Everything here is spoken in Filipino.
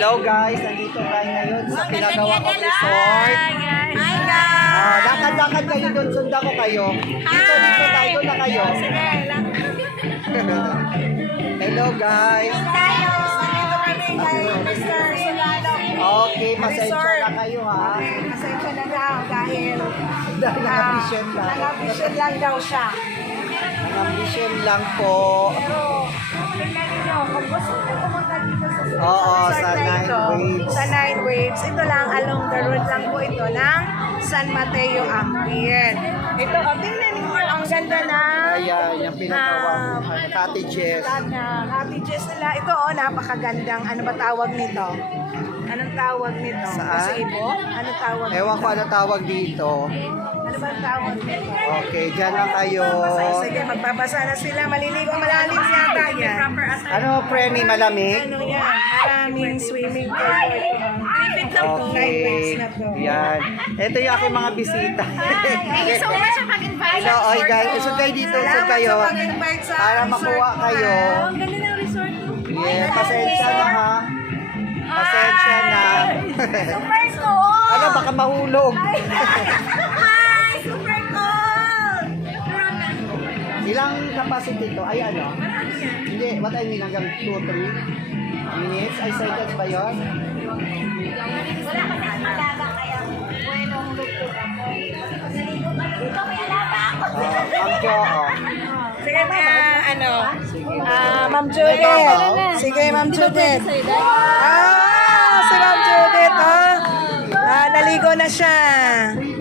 Hello guys, nandito tayo ngayon sa pinagawa ko resort. Hi guys! Lakad-lakad kayo doon, sundan ko kayo. Dito tayo, doon na kayo. Hello guys. Tayo! Dito kami kay Mr. Solano. Okay, pasensya na kayo ha. Pasensya na daw dahil Nang-ambition lang. nang-ambition lang daw siya. Nang-ambition lang po. Pero tingnan ninyo, kung gusto nyo pumunta dito sa Oo, resort sa na Nine ito, Waves. sa Nine Waves, ito lang along the road lang po ito ng San Mateo Ambien. Ito, tingnan ninyo, ang ganda na Ayan, yung pinagawa ko. Cottages. cottages nila. Ito, napakagandang, ano ba tawag nito? Anong tawag nito? Saan? Gazebo? Anong tawag Ewan ko nito? ano tawag dito. Ano ba ang tawag nito? Okay, dyan lang kayo. Sige, magbabasa na sila. Maliligo, malalim yata yan. Ano, Frenny, malamig? Ano yan? Maraming swimming pool po ito. Okay. Yan. Ito yung aking mga bisita. Thank you so much sa pag-invite. Hello, oy guys. Isod kayo dito, isod kayo. Salamat sa pag-invite sa Para resort makuha mo, kayo. ha? Ang ganda ng resort mo. Yeah, pasensya na ha. Pasensya na. Super cool! Ano, baka mahulog. Hi! Super cool! Ilang capacity to? Ay, ano? Hindi, what I mean, hanggang 2 3 minutes? Ay, seconds ba yun? Wala ka na malaga kaya bueno ang luto ako. Dito may alaga ako. Ma'am Jo, oh. Sige, ano? Sige. Ma'am Judith. Sige, Ma'am Judith. Si Ma'am Judith, naligo na siya.